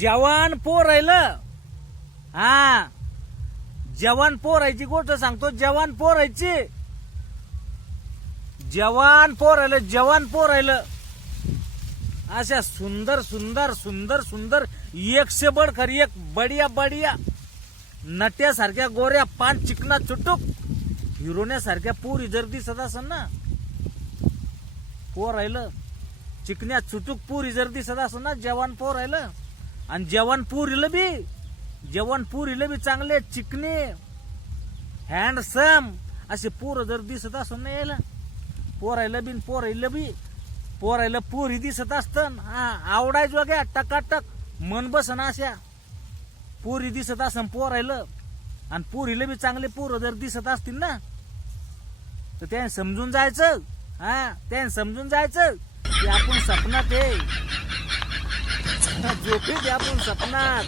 जवान पोर राहिलं. हा, जवान पोरायची गोष्ट सांगतो. जवान पोरायची, जवान पोर राहिलं, जवान पोर राहिलं. अशा सुंदर सुंदर सुंदर सुंदर एक से बडकर एक बढिया बढिया नट्यासारख्या गोऱ्या पान चिकना चुटूक हिरोण्यासारख्या पोरी जर दिसत असेल ना, पोर राहिलं चिकन्या चुटूक पोरी जर दिसत असेल ना, जवान पोर राहिलं. आणि जवान पुरीला बी चांगले चिकने हँडसम असे पोरं जर दिसत असून ना, यायला पोरायला पोरी दिसत असतं. हा, आवडायचं घ्या टकाटक मन बसन अशा पोरी दिसत असन पोरायला. आणि पोरीला बी चांगले पोरं जर दिसत असतील ना, तर त्याने समजून जायचं. हा, त्याने समजून जायचं की आपण सपनात आहे, झोपेत आपण सपनात.